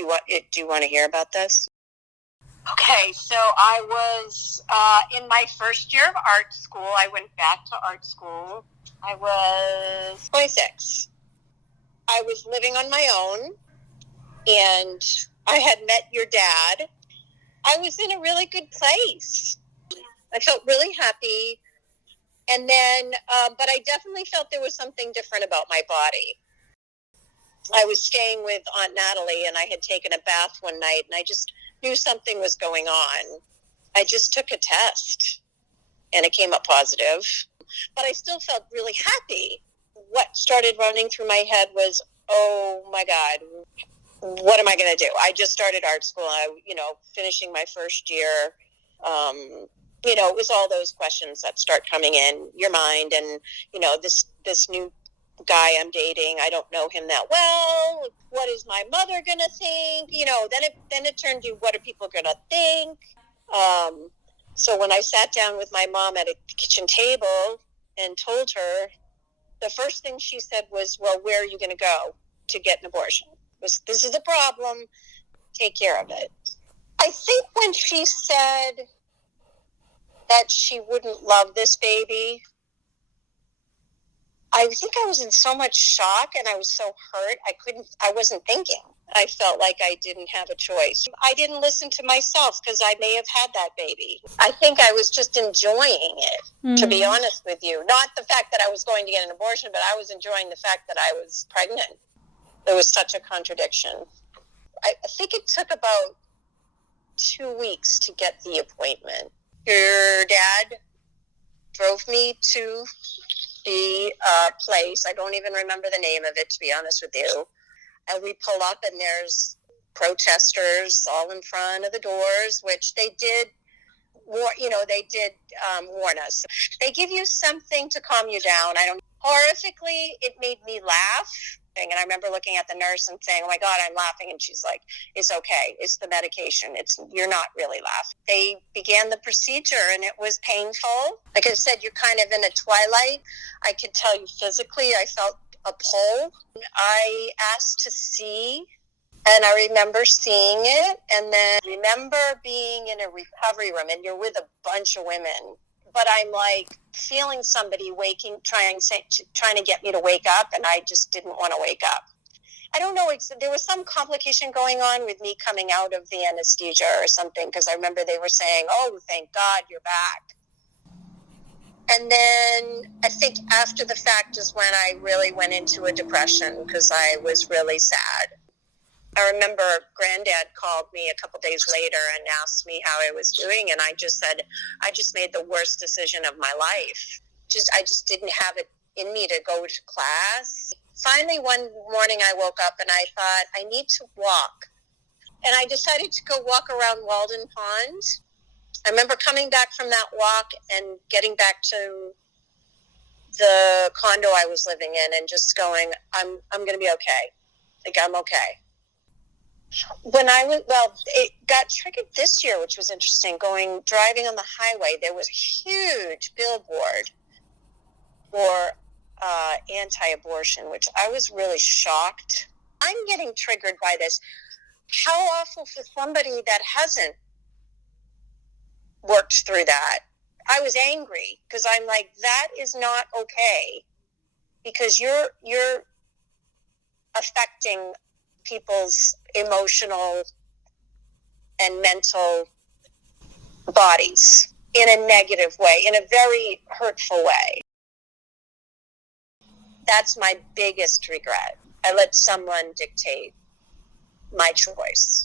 Do you want to hear about this? Okay, so I was in my first year of art school. I went back to art school. I was 26. I was living on my own, and I had met your dad. I was in a really good place. I felt really happy. And then, but I definitely felt there was something different about my body. I was staying with Aunt Natalie, and I had taken a bath one night, and I just knew something was going on. I just took a test, and it came up positive. But I still felt really happy. What started running through my head was, oh, my God, what am I going to do? I just started art school. Finishing my first year. It was all those questions that start coming in your mind. And, this new guy I'm dating, I don't know him that well. What is my mother going to think? Then it turned to, what are people going to think? So when I sat down with my mom at a kitchen table and told her, the first thing she said was, well, where are you going to go to get an abortion? This is a problem. Take care of it. I think when she said that she wouldn't love this baby, I think I was in so much shock, and I was so hurt. I wasn't thinking. I felt like I didn't have a choice. I didn't listen to myself because I may have had that baby. I think I was just enjoying it, to be honest with you. Not the fact that I was going to get an abortion, but I was enjoying the fact that I was pregnant. There was such a contradiction. I think it took about 2 weeks to get the appointment. Your dad drove me to the place. I don't even remember the name of it, to be honest with you. And we pull up, and there's protesters all in front of the doors, which they did warn us. They give you something to calm you down. Horrifically, it made me laugh. And I remember looking at the nurse and saying, oh my God, I'm laughing. And she's like, it's okay. It's the medication. You're not really laughing. They began the procedure, and it was painful. Like I said, you're kind of in a twilight. I could tell you physically, I felt a pull. I asked to see, and I remember seeing it. And then remember being in a recovery room, and you're with a bunch of women. But I'm like feeling somebody trying to get me to wake up, and I just didn't want to wake up. I don't know. There was some complication going on with me coming out of the anesthesia or something, because I remember they were saying, oh, thank God you're back. And then I think after the fact is when I really went into a depression, because I was really sad. I remember Granddad called me a couple days later and asked me how I was doing, and I just said, I just made the worst decision of my life. I just didn't have it in me to go to class. Finally, one morning I woke up and I thought, I need to walk. And I decided to go walk around Walden Pond. I remember coming back from that walk and getting back to the condo I was living in and just going, I'm going to be okay. Like, I'm okay. It got triggered this year, which was interesting. Driving on the highway, there was a huge billboard for anti-abortion, which I was really shocked. I'm getting triggered by this. How awful for somebody that hasn't worked through that. I was angry because I'm like, that is not okay, because you're affecting people's emotional and mental bodies in a negative way, in a very hurtful way. That's my biggest regret. I let someone dictate my choice.